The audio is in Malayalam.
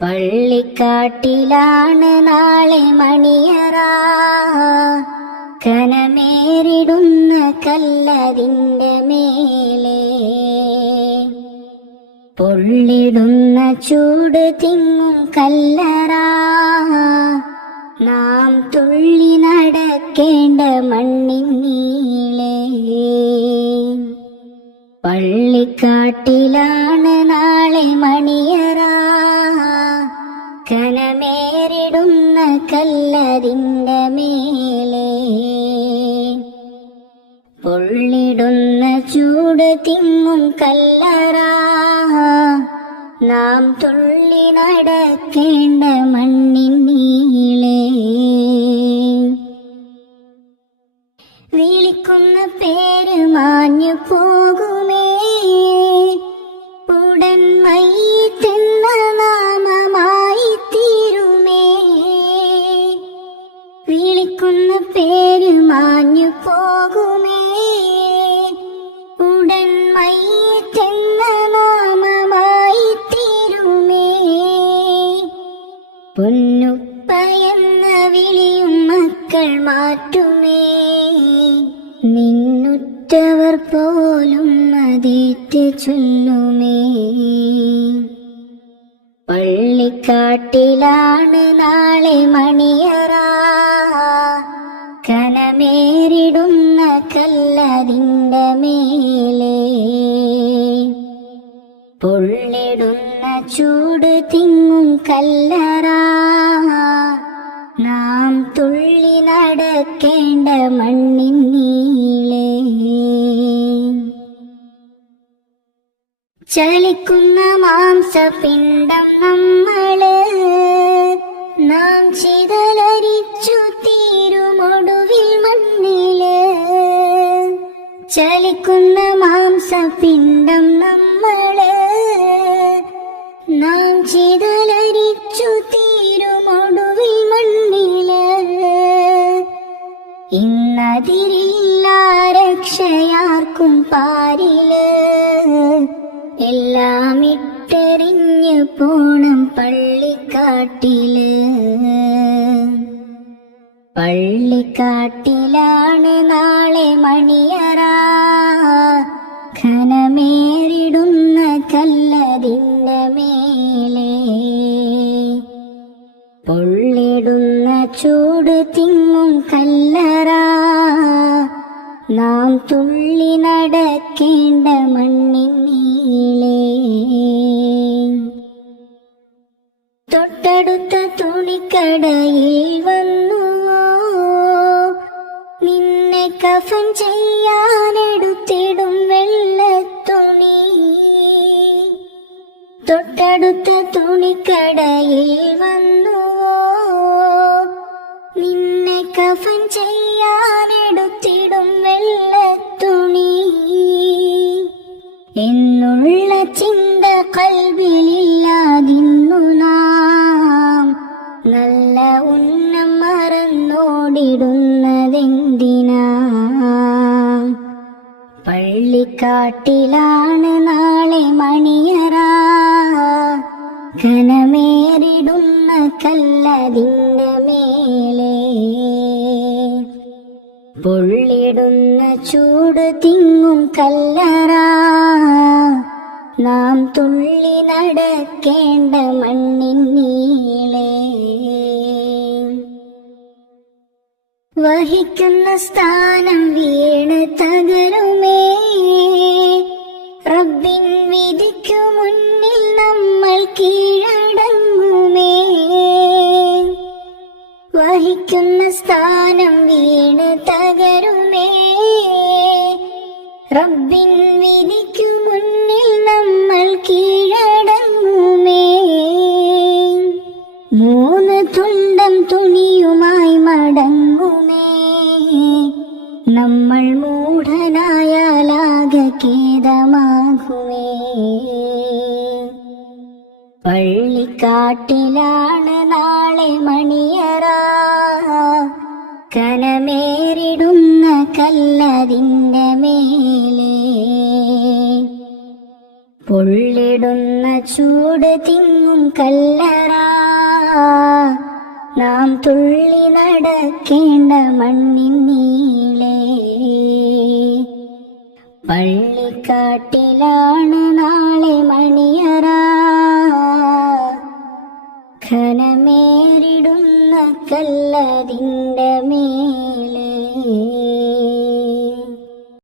പള്ളിക്കാട്ടിലാണ് നാളെ മണിയറ, കനമേറിടുന്ന കല്ലതിൻ്റെ മേലെ. പൊള്ളിടുന്ന ചൂട് തിങ്ങും കല്ലറ, നാം തുള്ളി നടക്കേണ്ട മണ്ണിൻ നീളെ. പള്ളിക്കാട്ടിലാണ് നാളെ മണിയറ, കനമേറിടുന്ന കല്ലതിൻ്റെ മേലെ. പൊള്ളിടുന്ന ചൂട് തിങ്ങും കല്ലറ, നാം തുള്ളി നടക്കേണ്ട മണ്ണിൻ നീളെ. വിളിക്കുന്ന പേര് മാഞ്ഞു പോകുമേ, ഉടൻ മയ്യിത്തെന്ന നാമമായി തീരുമേ. വിളിക്കുന്ന പേര് മാഞ്ഞു പോകുമേ, ഉടൻ മയ്യിത്തെന്ന നാമമായി തീരുമേ. പൊന്നുപ്പയെന്ന വിളിയും മക്കൾ മാറ്റുമേ, നിന്നുറ്റവർ പോലും അതേറ്റ് ചൊല്ലുമേ. പള്ളിക്കാട്ടിലാണ് നാളെ മണിയറ, കനമേറിടുന്ന കല്ലതിൻ്റെ മേലെ. പൊള്ളിടുന്ന ചൂട് തിങ്ങും കല്ലറ, നാം തുള്ളി നടക്കേണ്ട മണ്ണിൻ നീളെ. ചലിക്കുന്ന മാംസപിണ്ഡം നമ്മള്, നാം ചിതലരിച്ചു തീരുമൊടുവിൽ മണ്ണില്. ചലിക്കുന്ന മാംസപിണ്ഡം നമ്മള്, നാം ചിതലരിച്ചു തീരുമൊടുവിൽ മണ്ണില്. ഇന്നതിരില്ല രക്ഷയാർക്കും പാരില്, എല്ലാം ഇട്ടെറിഞ്ഞ് പോണം പള്ളിക്കാട്ടില്. പള്ളിക്കാട്ടിലാണ് നാളെ മണിയറ, ഘനമേറിടുന്ന കല്ലതിൻ്റെ മേലെ. പൊള്ളിടുന്ന ചൂട് തിങ്ങും കല്ലറ, നാം തുള്ളി നടക്കേണ്ട മണ്ണിൻ നീളെ. തൊട്ടടുത്ത തുണിക്കടയിൽ വന്നുവോ, നിന്നെ കഫൻ ചെയ്യാനെടുത്തിടും വെള്ളത്തുണി. തൊട്ടടുത്ത തുണിക്കടയിൽ വന്നുവോ, നിന്നെ കഫൻ ചെയ്യാനെടുത്തിടും വെള്ളത്തുണി. എന്നുള്ള ചിന്ത കൽബിലില്ലാതിന്നു നാം നല്ല ഉന്നം മറന്നോടിടുന്നതെന്തിനാ. പള്ളിക്കാട്ടിലാണ് നാളെ മണിയറ, ഘനമേറിടുന്ന കല്ലതിൻ്റെ മേലെ. പൊള്ളിടുന്ന ചൂട് തിങ്ങും കല്ലറ, നാം തുള്ളി നടക്കേണ്ട മണ്ണിൻ നീളെ. വഹിക്കുന്ന സ്ഥാനം വീണ് തകരുമേ, റബ്ബിൻ വിധിക്കു മുന്നിൽ നമ്മൾ കീഴടങ്ങുമേ. വഹിക്കുന്ന സ്ഥാനം വീണ് തകരുമേ, റബ്ബിൻ വിധിക്കു മുന്നിൽ നമ്മൾ കീഴടങ്ങുമേ. മൂന്ന് തുണ്ടം തുണിയുമായി മടങ്ങുമേ, നമ്മൾ മൂഢനായാലാകെ ഖേദമാകുമേ. പള്ളിക്കാട്ടിലാണ് നാളെ മണിയറ, കനമേറിടുന്ന കല്ലതിൻ്റെ മേലെ. പൊള്ളിടുന്ന ചൂട് തിങ്ങും കല്ലറ, നാം തുള്ളി നടക്കേണ്ട മണ്ണിൻ നീളേ. പള്ളിക്കാട്ടിലാണ് നാളെ മണിയറ, ഘനമേറിടുന്ന കല്ലതിൻ്റെ മേലേ.